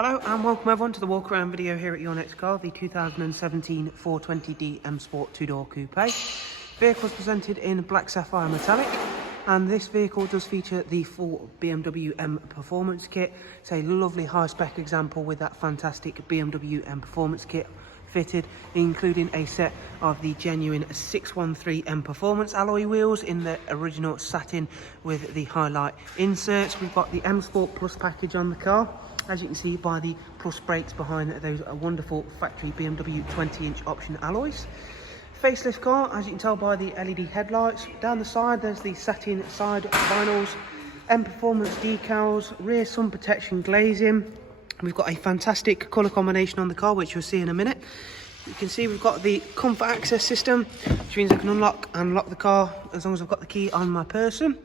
Hello and welcome everyone to the walk around video here at your next car, the 2017 420D M Sport 2-door coupe. Vehicle is presented in black sapphire metallic, and this vehicle does feature the full BMW Mperformance kit. It's a lovely high spec example with that fantastic BMW Mperformance kit fitted, including a set of the genuine 613 Mperformance alloy wheels in the original satin with the highlight inserts. We've got the M Sport Plus package on the car, as you can see by the Plus brakes behind those wonderful factory BMW 20-inch option alloys. Facelift car, as you can tell by the LED headlights. Down the side there's the satin side vinyls, Mperformance decals, rear sun protection glazing. We've got a fantastic colour combination on the car, which you'll see in a minute. You can see we've got the comfort access system, which means I can unlock and lock the car as long as I've got the key on my person.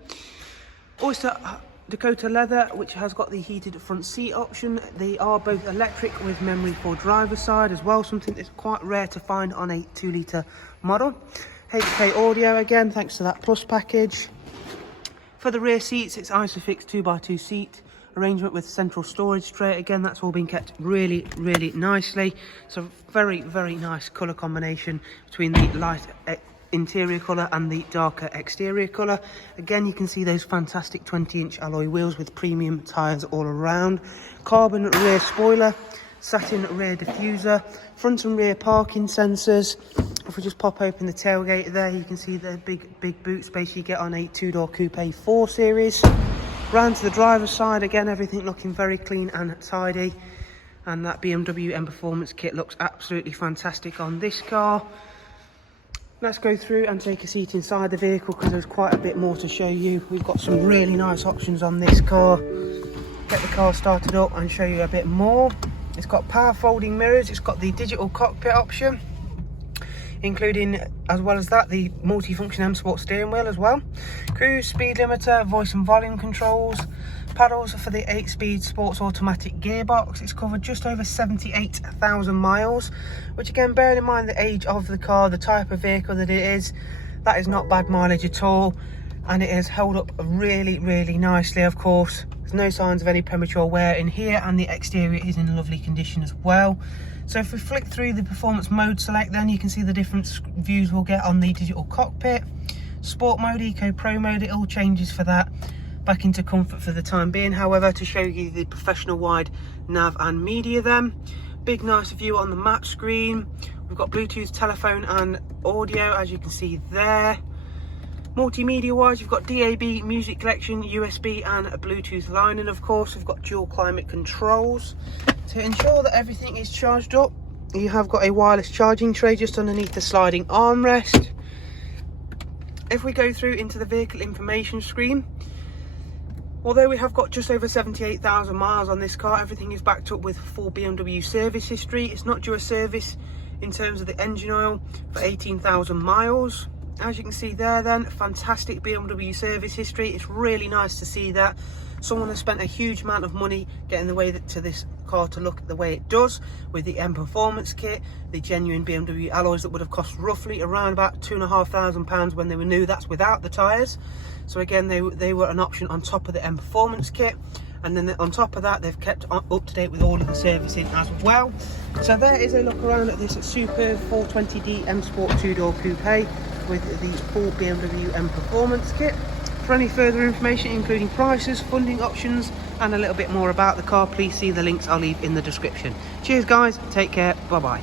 Oyster Dakota leather, which has got the heated front seat option. They are both electric with memory for driver's side as well, something that's quite rare to find on a 2-litre model. HK audio again, thanks to that Plus package. For the rear seats, it's Isofix 2x2 seat arrangement with central storage tray. Again, that's all been kept really nicely. So very nice colour combination between the light interior colour and the darker exterior colour. Again, you can see those fantastic 20-inch alloy wheels with premium tyres all around. Carbon rear spoiler, satin rear diffuser, front and rear parking sensors. If we just pop open the tailgate there, you can see the big boot space you get on a 2-door coupe 4 series. Round to the driver's side, again everything looking very clean and tidy, and that BMW Mperformance kit looks absolutely fantastic on this car. Let's go through and take a seat inside the vehicle because there's quite a bit more to show you. We've got some really nice options on this car. Get the car started up and show you a bit more. It's got power folding mirrors, it's got the digital cockpit option, including, as well as that, the multifunction M Sport steering wheel as well. Cruise, speed limiter, voice and volume controls, paddles for the 8-speed sports automatic gearbox. It's covered just over 78,000 miles, which again, bearing in mind the age of the car, the type of vehicle that it is, that is not bad mileage at all, and it has held up really nicely. Of course, there's no signs of any premature wear in here, and the exterior is in lovely condition as well. So if we flick through the performance mode select, then you can see the different views we'll get on the digital cockpit. Sport mode, Eco Pro mode, it all changes for that. Back into comfort for the time being, however, to show you the professional wide nav and media then. Big nice view on the map screen. We've got Bluetooth, telephone and audio, as you can see there. Multimedia wise, you've got DAB, music collection, USB and a Bluetooth line, and of course we've got dual climate controls. To ensure that everything is charged up, you have got a wireless charging tray just underneath the sliding armrest. If we go through into the vehicle information screen, although we have got just over 78,000 miles on this car, everything is backed up with full BMW service history. It's not due a service in terms of the engine oil for 18,000 miles. As you can see there then, fantastic BMW service history. It's really nice to see that someone has spent a huge amount of money getting the way to this car to look the way it does, with the Mperformance kit, the genuine BMW alloys that would have cost roughly around about £2,500 when they were new. That's without the tyres. So again, they were an option on top of the Mperformance kit, and then on top of that they've kept up to date with all of the servicing as well. So there is a look around at this superb 420D M Sport 2-door coupe with the full BMW Mperformance kit. For any further information, including prices, funding options and a little bit more about the car, please see the links I'll leave in the description. Cheers guys, take care, bye bye.